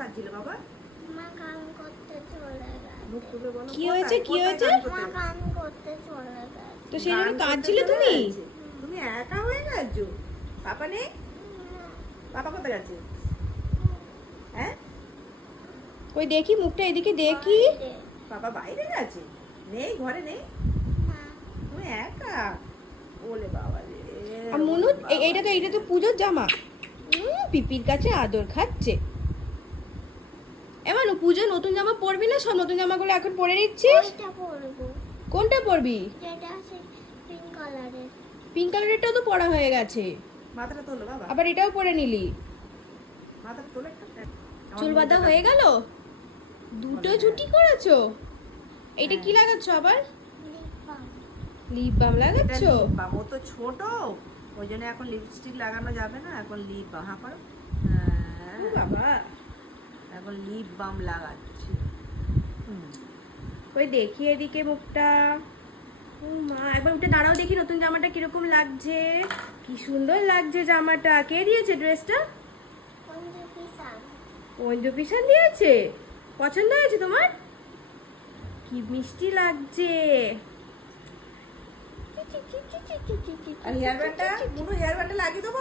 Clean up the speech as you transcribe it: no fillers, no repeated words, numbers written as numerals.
কাঁদছিল বাবা? মা গান করতে চলে গেছে। মুখ তুলে বলো। কি হয়েছে, কি কোথায় হয়েছে? গান করতে মা গেছে? গান করতে চলে গেছে। তো সেই জন্য গান করতে কাঁদছিলে চলে তুমি? গেছে? তুমি একা হয়ে গেছো? পাপা নেই? পাপা কোথায় গেছে? হ্যাঁ? ওই দেখি মুখটা এদিকে দেখি। বাইরে। পাপা বাইরে গেছে? নেই, ঘরে নেই? না, তুমি একা? ওলে বাবা রে। আর মনু ওলে বাবা এইটা তো পুজোর জামা। পিপির কাছে আদর খাচ্ছে। এমন পুজো নতুন জামা পরবি না? সব নতুন জামাগুলো এখন পরে নিচ্ছিস? ওইটা পরবো। কোনটা পরবি? যেটা আছে পিঙ্ক কালারের। পিঙ্ক কালারেরটাও তো পরা হয়ে গেছে। মাথাটা তোলো বাবা। আবার এটাও পরে নিলি। মাথাটা তোলো একটা। চুল বাঁধা হয়ে গেল? দুটো ছুটি করেছো? এইটা কি লাগাচ্ছ আবার? Lip balm. Lip balm লাগাচ্ছ? বাবা ও তো ছোট, ওই জন্য এখন লিপস্টিক লাগানো যাবে না, এখন লিপ বাম। হ্যাঁ করো। ও বাবা, এখন লিপ বাম লাগাচ্ছি। ওই দেখি এদিকে মুখটা। ও মা, একবার উঠে দাঁড়াও দেখি নতুন জামাটা কিরকম লাগছে। কি সুন্দর লাগছে জামাটা। কে দিয়েছে ড্রেসটা? অঞ্জু কিষান। অঞ্জু পিসান দিয়েছে। পছন্দ হয়েছে তোমার? কি মিষ্টি লাগছে। আর হেয়ার ব্যান্ডটা, কোনো হেয়ার ব্যান্ডটা লাগিয়ে দেবো?